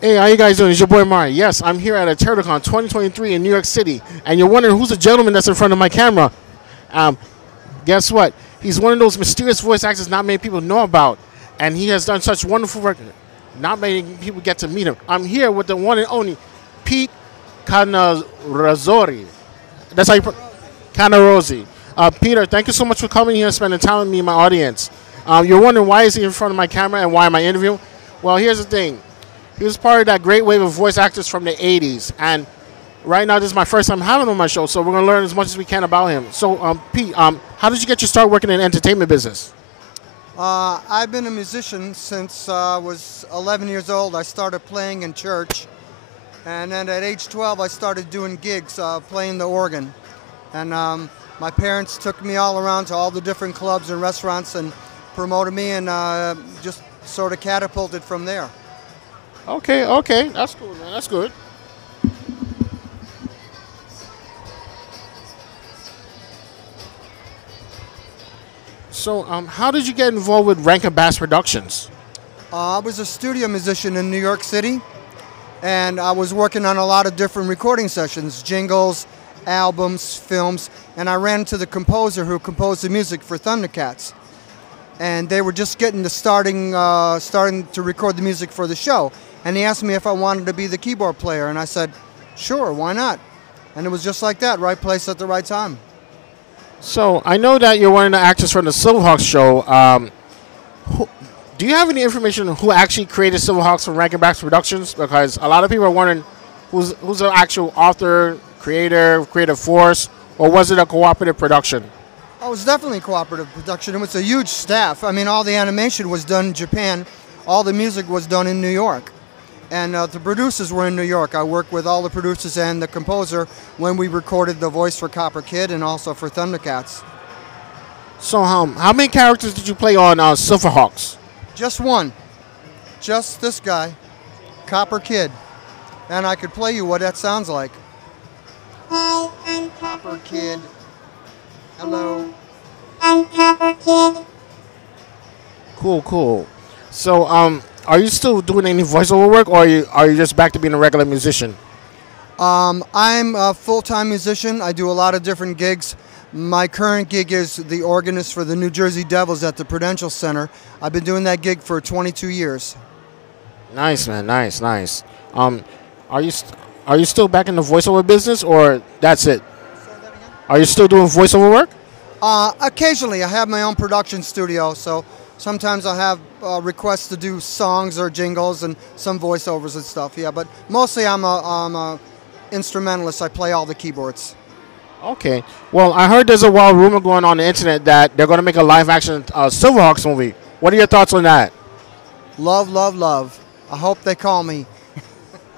Hey, how you guys doing? It's your boy Mari. Yes, I'm here at eternalcon 2023 in New York City, and you're wondering who's the gentleman that's in front of my camera. Um, Guess what? He's one of those mysterious voice actors not many people know about, and he has done such wonderful work. Not many people get to meet him. I'm here with the one and only Pete Cannarozzi. That's how you Cannarozzi. Peter, thank you so much for coming here and spending time with me and my audience. You're wondering why is he in front of my camera and why am I interviewing? Well, here's the thing. He was part of that great wave of voice actors from the 80s. And right now, this is my first time having him on my show, so we're going to learn as much as we can about him. So, Pete, how did you get your start working in the entertainment business? I've been a musician since I was 11 years old. I started playing in church. And then at age 12, I started doing gigs, playing the organ. And my parents took me all around to all the different clubs and restaurants and promoted me and just sort of catapulted from there. Okay, that's cool, man. That's good. So, how did you get involved with Rankin Bass Productions? I was a studio musician in New York City, and I was working on a lot of different recording sessions, jingles, albums, films, and I ran into the composer who composed the music for Thundercats. And they were just getting to starting to record the music for the show. And he asked me if I wanted to be the keyboard player, and I said, sure, why not? And it was just like that, right place at the right time. So, I know that you're one of the actors from the Silverhawks show. Do you have any information on who actually created Silverhawks from Rankin Bass Productions? Because a lot of people are wondering who's the actual author, creator, creative force, or was it a cooperative production? Oh, it was definitely a cooperative production. It was a huge staff. I mean, all the animation was done in Japan. All the music was done in New York. And the producers were in New York. I worked with all the producers and the composer when we recorded the voice for Copper Kid and also for Thundercats. So how many characters did you play on Silverhawks? Just one. Just this guy, Copper Kid. And I could play you what that sounds like. Hi, I'm Copper Kid. Hello. I'm Copper Kid. Cool. So, are you still doing any voiceover work, or are you just back to being a regular musician? I'm a full-time musician. I do a lot of different gigs. My current gig is the organist for the New Jersey Devils at the Prudential Center. I've been doing that gig for 22 years. Nice, man. Nice. Are you still back in the voiceover business, or that's it? Say that again? Are you still doing voiceover work? Occasionally. I have my own production studio, so sometimes I have requests to do songs or jingles and some voiceovers and stuff. Yeah, but mostly I'm a instrumentalist. I play all the keyboards. Okay. Well, I heard there's a wild rumor going on the internet that they're going to make a live-action Silverhawks movie. What are your thoughts on that? Love. I hope they call me.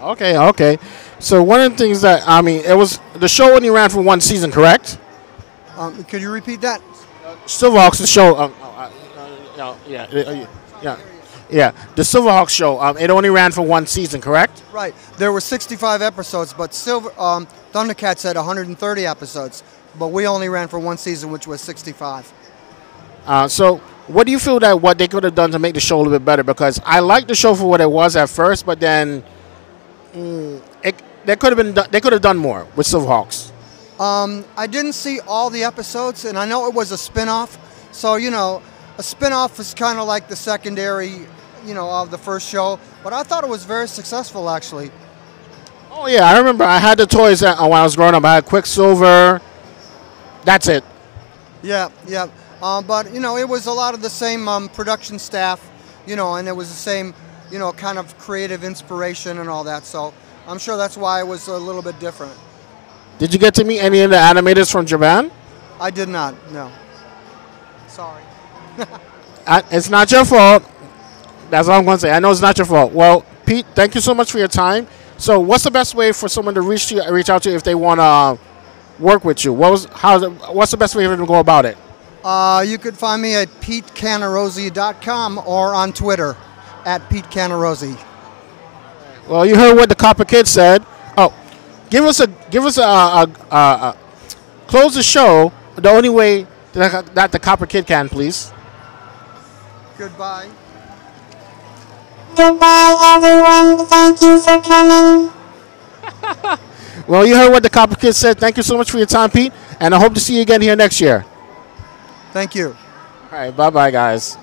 Okay. So one of the things that, the show only ran for one season, correct? Could you repeat that? Silverhawks, the show. Yeah. The Silverhawks show. It only ran for one season, correct? Right. There were 65 episodes, but Thundercats had 130 episodes, but we only ran for one season, which was 65. So, what do you feel that what they could have done to make the show a little bit better? Because I liked the show for what it was at first, but then they could have done more with Silverhawks. I didn't see all the episodes, and I know it was a spin-off, so a spin-off is kind of like the secondary, of the first show. But I thought it was very successful, actually. Oh, yeah. I remember I had the toys when I was growing up. I had Quicksilver. That's it. Yeah. But, it was a lot of the same production staff, and it was the same, kind of creative inspiration and all that. So I'm sure that's why it was a little bit different. Did you get to meet any of the animators from Japan? I did not, no. Sorry. It's not your fault. That's all I'm going to say. I know it's not your fault. Well, Pete, thank you so much for your time. So what's the best way for someone to reach out to you if they want to work with you? What's the best way for them to go about it? You could find me at PeteCannarozzi.com or on Twitter at PeteCannarozzi. Well, you heard what the Copper Kid said. Oh, give us a close the show the only way that the Copper Kid can, please. Goodbye. Goodbye, everyone. Thank you for coming. Well, you heard what the Copper Kid said. Thank you so much for your time, Pete, and I hope to see you again here next year. Thank you. All right, bye-bye, guys.